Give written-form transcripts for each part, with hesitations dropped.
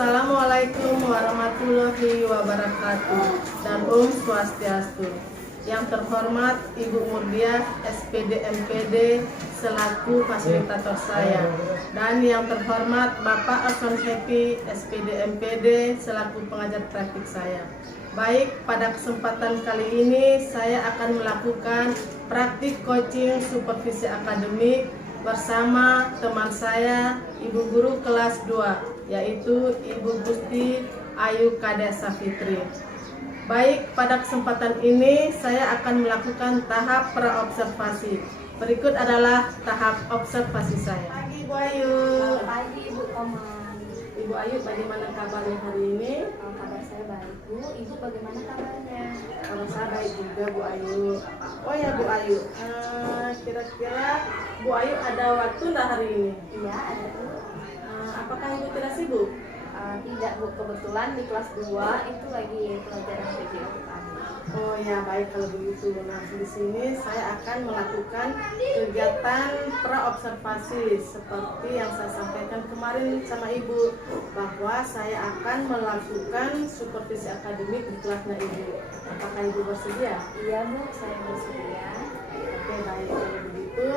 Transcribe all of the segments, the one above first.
Assalamualaikum warahmatullahi wabarakatuh dan Om Swastiastu. Yang terhormat Ibu Murdiah SPD MPD selaku fasilitator saya, dan yang terhormat Bapak Aswan Happy SPD MPD selaku pengajar praktik saya. Baik, pada kesempatan kali ini saya akan melakukan praktik coaching supervisi akademik bersama teman saya, Ibu Guru kelas 2, yaitu Ibu Gusti Ayu Kadesa Fitri. Baik, pada kesempatan ini saya akan melakukan tahap praobservasi. Berikut adalah tahap observasi saya. Pagi Ibu Ayu. Selamat pagi Ibu Komang. Ibu Ayu, bagaimana kabarnya hari ini? Kabar saya baik Bu. Ibu bagaimana kabarnya? Kalau saya baik juga Bu Ayu. Oh ya Bu Ayu, kira-kira Bu Ayu ada waktu nggak hari ini? Iya ada Bu. Apakah Ibu tidak sibuk? Tidak Bu, kebetulan di kelas 2 itu lagi pelajaran PJO kami. Oh ya, baik kalau begitu. Nah, di sini saya akan melakukan kegiatan praobservasi seperti yang saya sampaikan kemarin sama Ibu, bahwa saya akan melakukan supervisi akademik di kelasnya Ibu. Apakah Ibu bersedia? Iya Bu, saya bersedia. Oke, baik kalau begitu.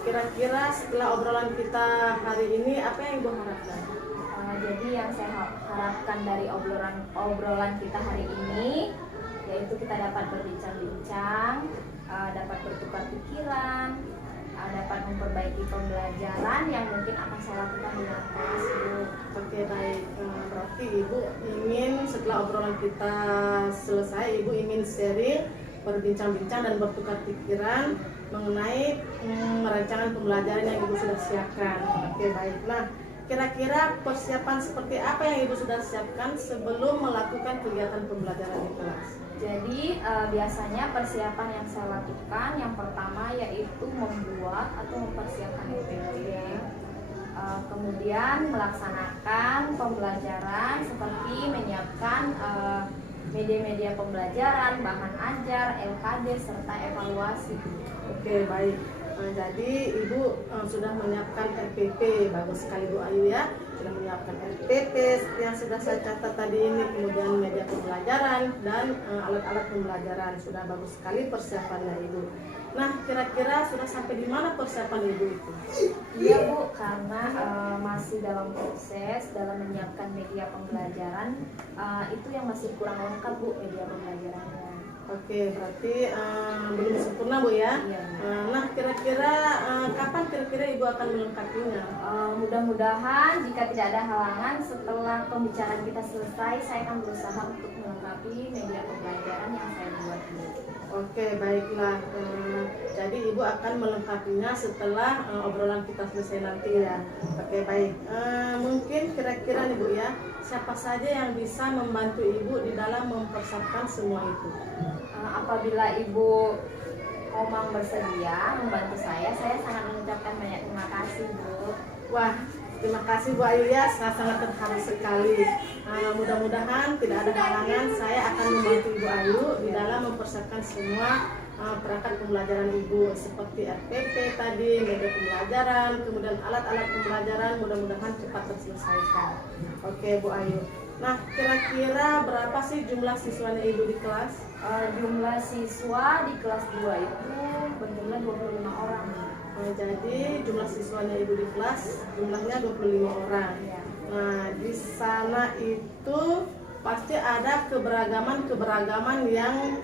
Kira-kira setelah obrolan kita hari ini, apa yang Ibu harapkan? Jadi yang saya harapkan dari obrolan kita hari ini, yaitu kita dapat berbincang-bincang, dapat bertukar pikiran, dapat memperbaiki pembelajaran yang mungkin akan saya lakukan di dalam kelas Bu. Oke, baik. Berarti Ibu ingin setelah obrolan kita selesai, Ibu ingin sharing, berbincang-bincang dan bertukar pikiran mengenai rancangan pembelajaran yang Ibu sudah siapkan. Oke, baik. Nah, kira-kira persiapan seperti apa yang Ibu sudah siapkan sebelum melakukan kegiatan pembelajaran di kelas? Jadi biasanya persiapan yang saya lakukan yang pertama yaitu membuat atau mempersiapkan PPT, kemudian melaksanakan pembelajaran seperti menyiapkan media-media pembelajaran, bahan ajar, LKD, serta evaluasi. Oke, baik. Jadi Ibu sudah menyiapkan RPP, bagus sekali Bu Ayu ya. Sudah menyiapkan RPP yang sudah saya catat tadi ini, kemudian media pembelajaran dan alat-alat pembelajaran. Sudah bagus sekali persiapannya Ibu. Nah, kira-kira sudah sampai di mana persiapan Ibu itu? Iya Bu, karena masih dalam proses dalam menyiapkan media pembelajaran, itu yang masih kurang lengkap Bu, media pembelajarannya. Oke, berarti belum sempurna Bu ya? Iya. Nah, kira-kira kapan kira-kira Ibu akan melengkapinya? Mudah-mudahan jika tidak ada halangan setelah pembicaraan kita selesai, saya akan berusaha untuk melengkapi media pembelajaran yang saya buat Bu. Oke, baiklah. Jadi Ibu akan melengkapinya setelah obrolan kita selesai nanti ya. Oke, baik. Mungkin kira-kira nih Bu ya, siapa saja yang bisa membantu Ibu di dalam mempersiapkan semua itu? Apabila Ibu Komang bersedia membantu saya sangat mengucapkan banyak terima kasih Bu. Wah, terima kasih Bu Ayu ya, saya sangat terharu sekali. Mudah-mudahan tidak ada halangan, saya akan membantu Ibu Ayu di dalam mempersiapkan semua perangkat pembelajaran Ibu seperti RPP tadi, media pembelajaran, kemudian alat-alat pembelajaran, mudah-mudahan cepat terselesaikan. Oke Bu Ayu. Nah, kira-kira berapa sih jumlah siswanya Ibu di kelas? Jumlah siswa di kelas 2 itu berjumlah 25 orang. Jadi jumlah siswanya Ibu di kelas jumlahnya 25 orang. Ya. Nah, di sana itu pasti ada keberagaman yang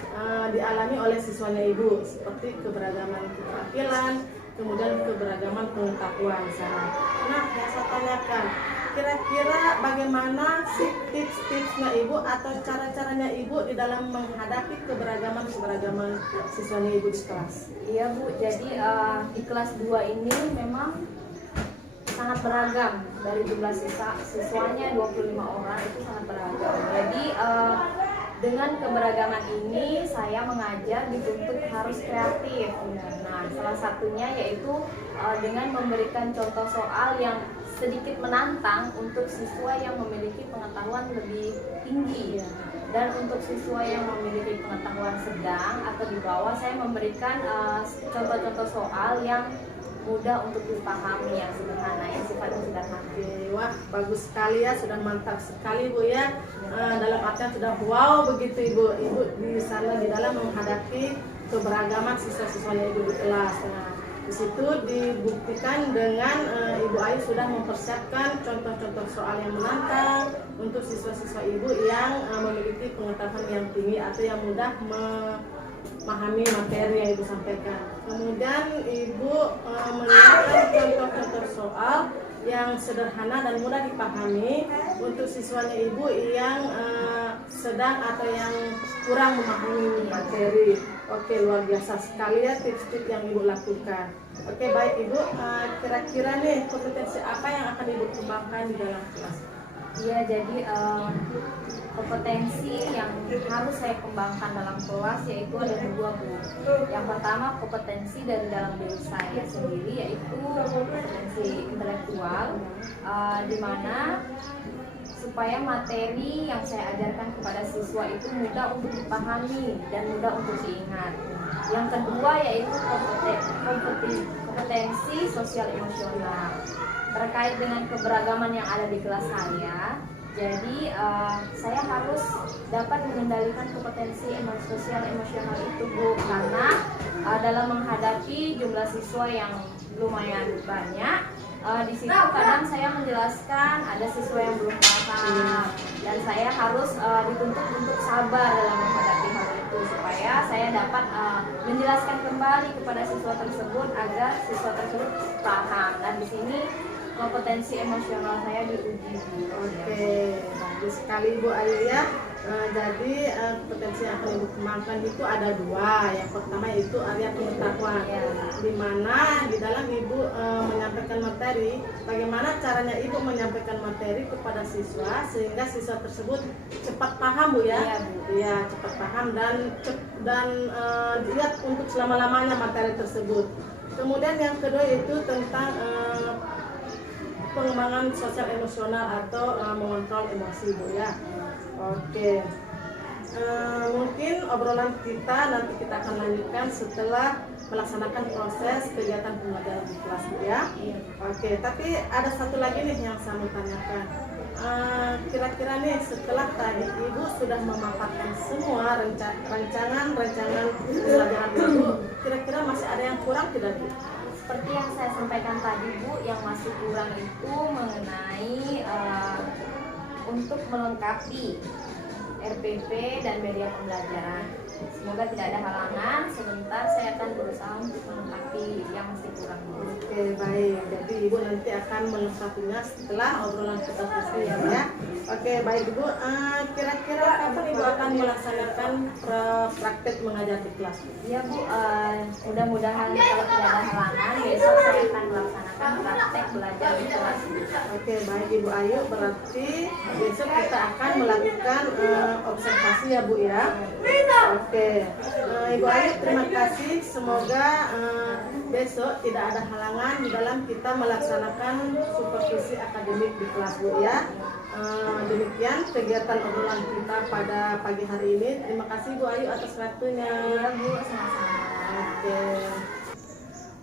dialami oleh siswanya Ibu, seperti keberagaman keterampilan, kemudian keberagaman pengetahuan sana. Nah, yang saya tanyakan, kira-kira bagaimana sih tips-tipsnya Ibu atau cara-caranya Ibu di dalam menghadapi keberagaman siswanya Ibu di kelas? Iya Bu, jadi di kelas 2 ini memang sangat beragam. Dari jumlah siswanya 25 orang itu sangat beragam. Jadi dengan keberagaman ini saya mengajar dituntut harus kreatif. Nah, salah satunya yaitu dengan memberikan contoh soal yang sedikit menantang untuk siswa yang memiliki pengetahuan lebih tinggi. Dan untuk siswa yang memiliki pengetahuan sedang atau di bawah, saya memberikan contoh-contoh soal yang mudah untuk dipahami, yang sederhana, yang sifatnya sederhana. Oke, wah bagus sekali ya, sudah mantap sekali Bu ya. Dalam artian sudah wow begitu Ibu. Ibu di sana di dalam menghadapi keberagaman siswa-siswanya Ibu di kelas. Nah, di situ dibuktikan dengan Ibu Ayu sudah mempersiapkan contoh-contoh soal yang menantang untuk siswa-siswa Ibu yang memiliki pengetahuan yang tinggi atau yang mudah memahami materi yang Ibu sampaikan. Kemudian Ibu menyiapkan contoh-contoh soal yang sederhana dan mudah dipahami untuk siswanya Ibu yang sedang atau yang kurang memahami materi. Oke, luar biasa sekali ya tips-tips yang Ibu lakukan. Oke, baik Ibu, kira-kira nih kompetensi apa yang akan Ibu kembangkan di dalam kelas? Iya, jadi kompetensi yang harus saya kembangkan dalam kelas yaitu ada dua, Bu. Yang pertama kompetensi dari dalam diri saya sendiri, yaitu kompetensi intelektual, di mana supaya materi yang saya ajarkan kepada siswa itu mudah untuk dipahami dan mudah untuk diingat. Yang kedua yaitu kompetensi sosial emosional terkait dengan keberagaman yang ada di kelas saya. Jadi saya harus dapat mengendalikan kompetensi sosial emosional itu, Bu, karena dalam menghadapi jumlah siswa yang lumayan banyak, di situ kadang saya menjelaskan ada siswa yang belum paham dan saya harus dituntut untuk sabar dalam menghadapi hal itu supaya saya dapat menjelaskan kembali kepada siswa tersebut agar siswa tersebut paham. Dan di sini kompetensi emosional saya diuji. Oke, bagus sekali Bu Ayu ya. Jadi kompetensi yang akan Ibu kembangkan itu ada dua. Yang pertama itu area pengetahuan, di mana di dalam Ibu menyampaikan materi, bagaimana caranya Ibu menyampaikan materi kepada siswa sehingga siswa tersebut cepat paham Bu ya. Iya, cepat paham dan ingat untuk selama-lamanya materi tersebut. Kemudian yang kedua itu tentang pengembangan sosial emosional atau mengontrol emosi Bu ya. Oke, mungkin obrolan kita nanti kita akan lanjutkan setelah melaksanakan proses kegiatan pembelajaran di kelas Bu ya. Oke, tapi ada satu lagi nih yang saya mau tanyakan. Kira-kira nih setelah tadi Ibu sudah memaparkan semua rancangan pembelajaran Ibu, kira-kira masih ada yang kurang tidak Bu? Seperti yang saya sampaikan tadi, Bu, yang masih kurang itu mengenai untuk melengkapi RPP dan media pembelajaran. Semoga tidak ada halangan. Sebentar saya akan berusaha untuk melengkapi yang masih kurang. Oke, baik. Jadi Ibu nanti akan melengkapinya setelah obrolan kita selesai ya. Oke, baik Ibu. Kira-kira kapan Ibu akan melaksanakan praktek mengajar di kelas? Iya Bu, mudah-mudahan kalau tidak ada halangan besok saya akan melaksanakan praktek belajar di kelas. Oke, baik Ibu Ayu, berarti besok kita akan melakukan observasi ya Bu ya. Oke, Ibu Ayu terima kasih. Semoga besok tidak ada halangan di dalam kita melaksanakan supervisi akademik di kelas Bu ya. Demikian kegiatan obrolan kita pada pagi hari ini. Terima kasih Bu Ayu atas waktunya. Iya Bu, sama-sama. Oke.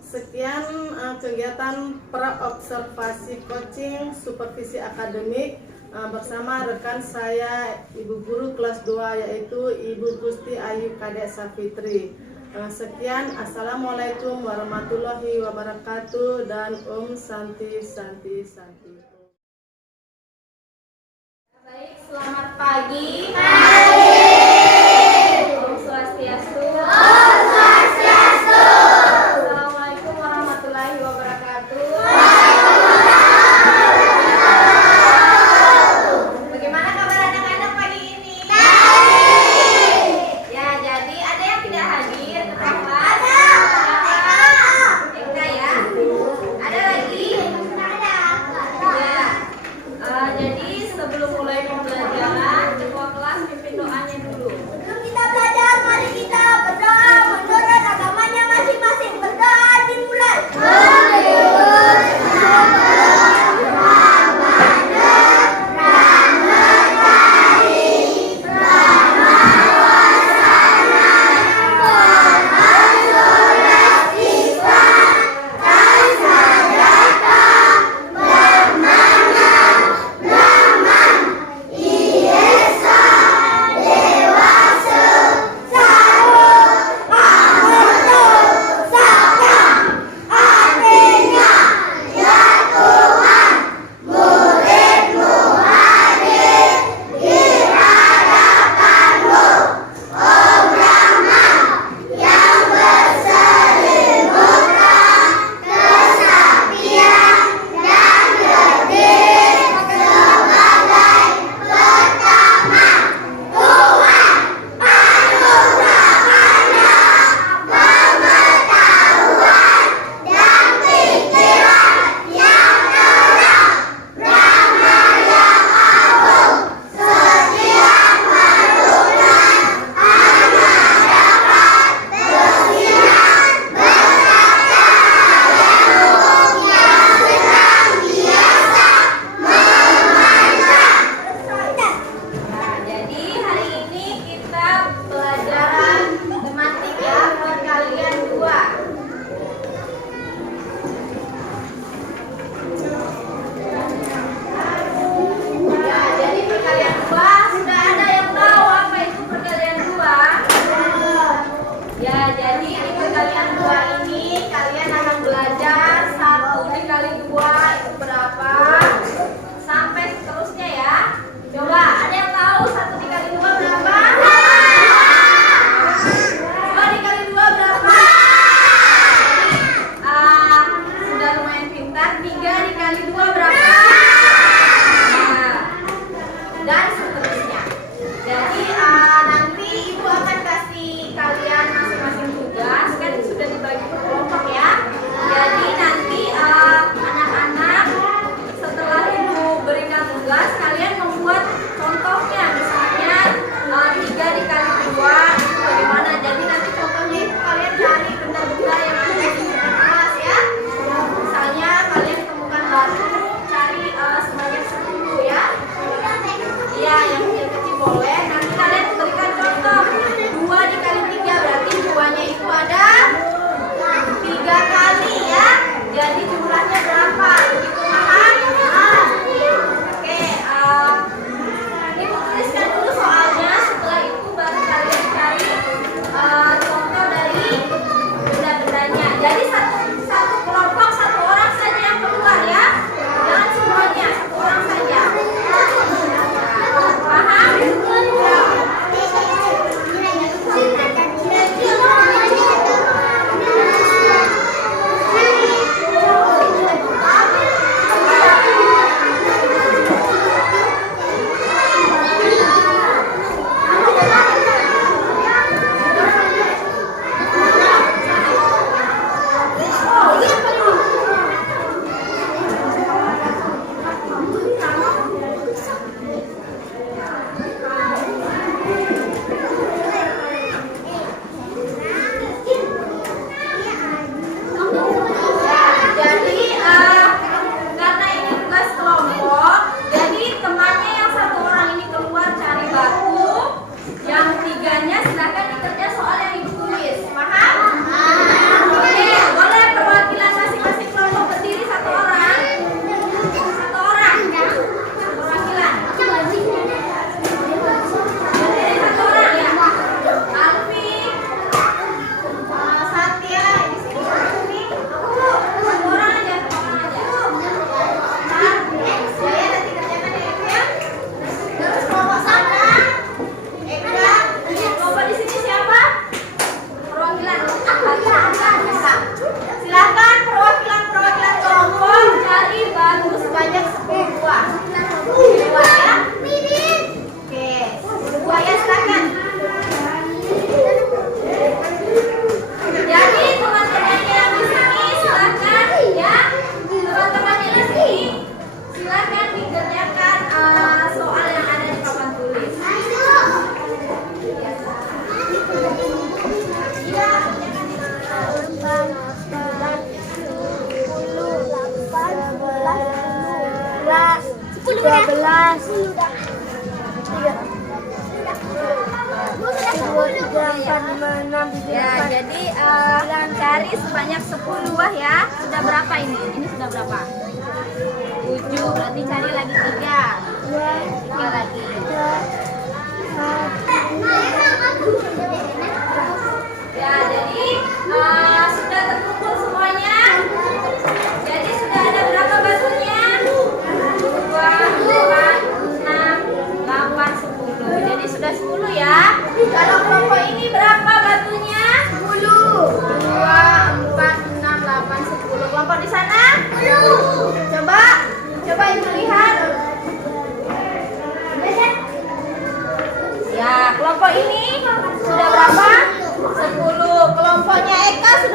Sekian kegiatan pra-observasi coaching supervisi akademik bersama rekan saya Ibu Guru kelas 2 yaitu Ibu Gusti Ayu Kadek Safitri. Sekian, Assalamualaikum warahmatullahi wabarakatuh dan Om Santi Santi Santi. Baik, selamat pagi. Om Swastiastu. Assalamualaikum warahmatullahi wabarakatuh. Bagaimana kabar anak-anak pagi ini? Ya, jadi ada yang tidak hadir ke kelas? Enggak ya? Ada lagi? Ya. Jadi sebelum mulai pembelajaran, ketua kelas Ya, jadi untuk kalian dua ini kalian akan belajar 1 dikali 2 itu berapa sampai seterusnya ya. Coba ada yang tahu 1 dikali 2 berapa? 2 dikali 2 berapa? Sudah lumayan pintar. 3 dikali 2 berapa? Nah, dan seterusnya. Jadi nanti ibu akan kasih kalian masing-masing tugas, kan sudah dibagi per kelompok ya. Jadi nanti anak-anak setelah ibu berikan tugas, kalian membuat contohnya, misalnya 3 dikali 2 itu bagaimana. Jadi nanti contohnya itu kalian cari benda-benda yang ada di kelas ya. Misalnya kalian temukan batu, cari sebanyak 10 ya. Iya, yang kecil-kecil boleh. Nanti kalian berikan contoh 2 dikali 3 berarti 2-nya itu ada 3 kali ya. Jadi jumlahnya berapa? Begitu paham? Oke, ibu tuliskan dulu soalnya. Setelah itu baru kalian cari contoh dari benda-bendanya. Jadi satu kelompok 1 orang saja yang keluar ya. Jangan semuanya, 1 orang saja. Paham? Jadi karena ini tugas kelompok, jadi temannya yang 1 orang ini keluar cari batu, yang 3-nya silakan dikerja soal yang ibu tulis. Paham? Oke, boleh perwakilan masing-masing kelompok berdiri 1 orang. 1 orang. Perwakilan. Berdiri 1 orang ya. Alfi, Satya di sini. 1 orang aja, 1 orang aja. Saya nanti kerjakan ya ibu ya. Terus kelompok sana, Eka, kelompok di sini siapa? Perwakilan. Silakan perwakilan kelompok cari batu sebanyak 10 buah. 10 buah ya. Oke, 10 buah ya silakan. Jadi teman-temannya yang di sini silakan ya. Teman-temannya di sini silakan dikerjakan soal yang ada di papan tulis. Ya, jadi cari sebanyak 10 buah ya. Sudah berapa ini? Ini sudah berapa? 7, berarti cari lagi 3. 3 lagi. Ya, jadi sudah terkumpul semuanya. Jadi sudah ada berapa batunya? 2, 4, 6, 8, 10. Jadi sudah 10 ya. Kalau kelompok ini berapa batunya? 10. 2, 4, 6, 8, 10. Kelompok di sana? 10. Coba ibu lihat. Ya, kelompok ini sudah berapa? 10. Kelompoknya Eka sudah